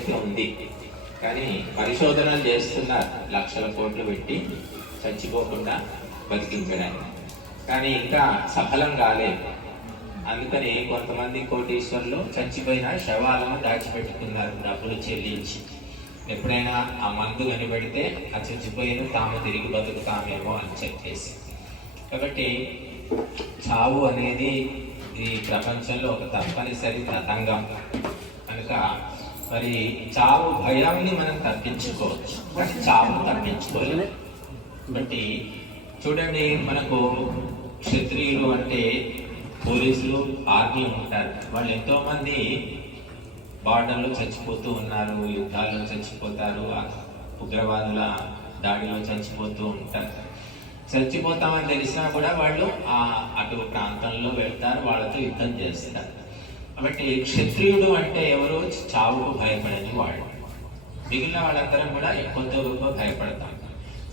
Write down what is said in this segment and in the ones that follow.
అయితే ఉంది. కానీ పరిశోధనలు చేస్తున్నారు లక్షల కోట్లు పెట్టి చచ్చిపోకుండా బతికించడానికి కానీ ఇంకా సఫలం కాలేదు అందుకని కొంతమంది కోటీశ్వర్లు చచ్చిపోయిన శవాలను దాచిపెట్టుకున్నారు డబ్బులు చెల్లించి. ఎప్పుడైనా ఆ మందు కనిపెడితే ఆ చచ్చిపోయిన తాము తిరిగి బతుకుతామేమో అని చెప్పేసి. కాబట్టి చావు అనేది ఈ ప్రపంచంలో ఒక తప్పనిసరి తతంగం కనుక మరి చావు భయాన్ని మనం తప్పించుకోవచ్చు కానీ చావు తప్పించుకోలేదు కాబట్టి చూడండి మనకు క్షత్రియులు అంటే పోలీసులు ఆర్మీ ఉంటారు. వాళ్ళు ఎంతోమంది బార్డర్లో చచ్చిపోతూ ఉన్నారు యుద్ధాల్లో చచ్చిపోతారు ఉగ్రవాదుల దాడిలో చచ్చిపోతూ ఉంటారు. చచ్చిపోతామని తెలిసినా కూడా వాళ్ళు ఆ అటు ప్రాంతంలో వెళ్తారు వాళ్ళతో యుద్ధం చేస్తారు. కాబట్టి క్షత్రియుడు అంటే ఎవరు చావుకు భయపడని వాడు. మిగిలిన వాళ్ళందరం కూడా కొంత గొప్ప భయపడతాం.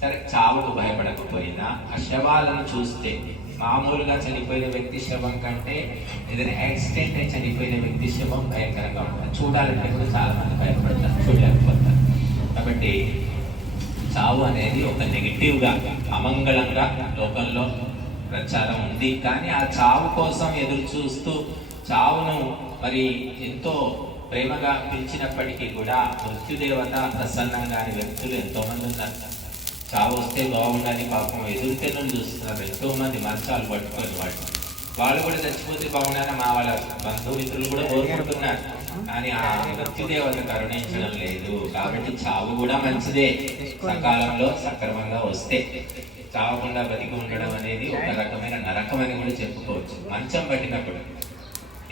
సరే చావుకు భయపడకపోయినా ఆ శవాలను చూస్తే మామూలుగా చనిపోయిన వ్యక్తి శవం కంటే ఏదైనా యాక్సిడెంట్ అయి చనిపోయిన వ్యక్తి శవం భయంకరంగా ఉంటుంది. చూడాలంటే కూడా చాలా మంది భయపడతారు చూడలేకపోతారు. కాబట్టి చావు అనేది ఒక నెగిటివ్గా అమంగళంగా లోకంలో ప్రచారం ఉంది. కానీ ఆ చావు కోసం ఎదురు చూస్తూ చావును మరి ఎంతో ప్రేమగా పిలిచినప్పటికీ కూడా మృత్యుదేవత ప్రసన్నంగాని వ్యక్తులు ఎంతోమంది ఉన్నారు. చావు వస్తే బాగుండాలి పాపం ఎదురుతెన్నులు చూస్తున్నారు. ఎంతో మంది మంచాలు పట్టుకొని వాళ్ళు. వాళ్ళు కూడా చచ్చిపోతే బాగుండాలని మా వాళ్ళ బంధుమిత్రులు కూడా కోరుకుంటున్నారు. కానీ ఆ మృత్యుదేవత కరుణించడం లేదు. కాబట్టి చావు కూడా మంచిదే. సకాలంలో సక్రమంగా వస్తే. చావకుండా బతికి ఉండడం అనేది ఒక రకమైన నరకం అని కూడా చెప్పుకోవచ్చు. మంచం పట్టినప్పుడు.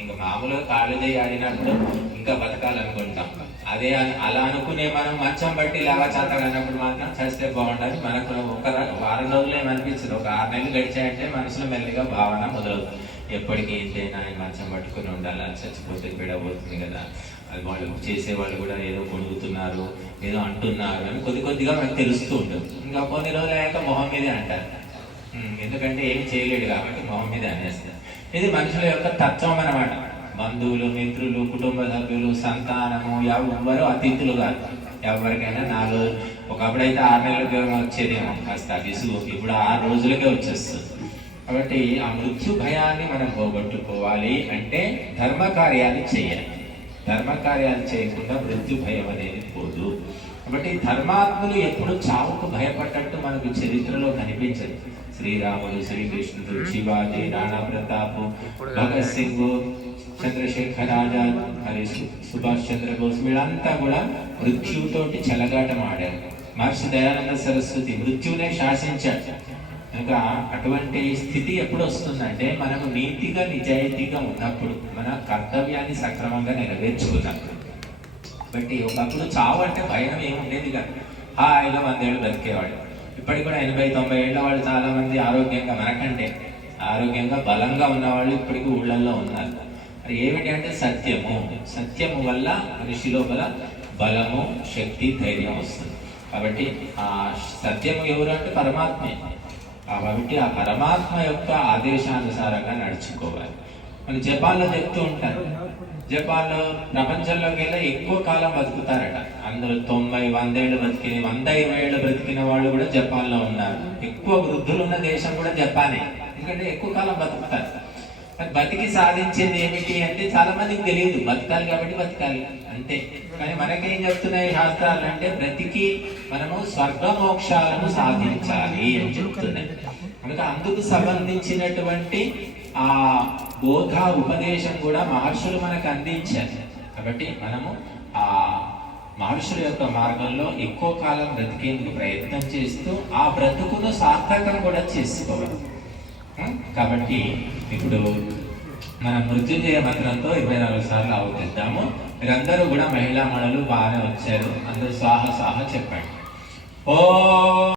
ఇంకా మామూలుగా కాళ్ళు చేయి ఆడినప్పుడు ఇంకా బతకాలనుకుంటాం. అదే అలా అనుకునే మనం మంచం బట్టి లాగా చేతగానప్పుడు మాత్రం చేస్తే బాగుండాలి మనకు ఒక వారం రోజులు ఏమనిపించదు ఒక ఆరు నెలలు గడిచాయంటే మనసులో మెల్లిగా భావన మొదలవుతుంది. ఎప్పటికీ ఏదైనా మంచం పట్టుకుని ఉండాలి? చచ్చిపోతే బిడబోతుంది కదా. అది వాళ్ళు చేసేవాళ్ళు కూడా ఏదో కొడుకుతున్నారు ఏదో అంటున్నారు అని కొద్ది కొద్దిగా మనకు తెలుస్తూ ఉంటుంది. ఇంకా కొన్ని రోజులు అయ్యాక మొహం మీదే అంటారు. ఎందుకంటే ఏం చేయలేడు కాబట్టి మొహం మీద అనేస్తారు. ఇది మనుషుల యొక్క తత్వం అనమాట బంధువులు మిత్రులు కుటుంబ సభ్యులు సంతానము ఎవరు అతిథులు కాదు. ఎవరికైనా నాలుగు ఒకప్పుడైతే ఆరు నెలలకి వచ్చేదేమో కాస్త విసుగు ఇప్పుడు ఆరు రోజులకే వచ్చేస్తుంది. కాబట్టి ఆ మృత్యు భయాన్ని మనం పోగొట్టుకోవాలి అంటే ధర్మ కార్యాలు చేయాలి. ధర్మ కార్యాలు చేయకుండా మృత్యు భయం అనేది పోదు. కాబట్టి ధర్మాత్ములు ఎప్పుడు చావుకు భయపడ్డట్టు మనకు చరిత్రలో కనిపించదు. శ్రీరాముడు శ్రీకృష్ణుడు శివాజీ రాణా ప్రతాప్ భగత్ సింగ్ చంద్రశేఖర్ ఆజాద్ మరి సు- సుభాష్ చంద్రబోస్ వీళ్ళంతా కూడా మృత్యుతోటి చెలగాటం ఆడారు మహర్షి దయానంద సరస్వతి మృత్యునే శాసించాడు. కనుక అటువంటి స్థితి ఎప్పుడు వస్తుందంటే మనము నీతిగా నిజాయితీగా ఉన్నప్పుడు మన కర్తవ్యాన్ని సక్రమంగా నెరవేర్చుకున్నప్పుడు. బట్టి ఒకప్పుడు చావు అంటే భయం ఏమి ఉండేది కాదు. హాయిగా వందేళ్ళు బతికేవాడు ఇప్పటికి కూడా ఎనభై తొంభై ఏళ్ళ వాళ్ళు చాలా మంది ఆరోగ్యంగా మనకంటే ఆరోగ్యంగా బలంగా ఉన్నవాళ్ళు ఇప్పటికీ ఊళ్ళల్లో ఉన్నారు. మరి ఏమిటి అంటే సత్యము. సత్యము వల్ల మనిషి లోపల బలము శక్తి ధైర్యం వస్తుంది. కాబట్టి ఆ సత్యము ఎవరు అంటే పరమాత్మే. కాబట్టి ఆ పరమాత్మ యొక్క ఆదేశానుసారంగా నడుచుకోవాలి. మన జపాన్లో చెప్తూ ఉంటారు. జపాన్లో ప్రపంచంలోకి వెళ్ళి ఎక్కువ కాలం బతుకుతారట. అందరూ తొంభై వందేళ్ళు బతికిన వంద ఇరవై ఏళ్ళు బ్రతికిన వాళ్ళు కూడా జపాన్లో ఉన్నారు. ఎక్కువ వృద్ధులు ఉన్న దేశం కూడా జపానే. ఎందుకంటే ఎక్కువ కాలం బతుకుతారు. బతికి సాధించేది ఏమిటి అంటే చాలా మందికి తెలియదు. బతకాలి కాబట్టి బతకాలి. అంతే. కానీ మనకేం చెప్తున్నాయి శాస్త్రాలు అంటే బ్రతికి మనము స్వర్గమోక్షాలను సాధించాలి అని చెప్తున్నాయి. కనుక అందుకు సంబంధించినటువంటి ఆ బోధ ఉపదేశం కూడా మహర్షులు మనకు అందించారు. కాబట్టి మనము ఆ మహర్షుల యొక్క మార్గంలో ఎక్కువ కాలం బ్రతికేందుకు ప్రయత్నం చేస్తూ ఆ బ్రతుకును సార్థకం కూడా చేసుకోవాలి. కాబట్టి ఇప్పుడు మన మృత్యుంజయ మంత్రంతో ఇరవై నాలుగు సార్లు ఆవుతిద్దాము మీరందరూ కూడా మహిళా మణులు బాగానే వచ్చారు. అందరూ స్వాహ స్వాహ చెప్పండి. ఓ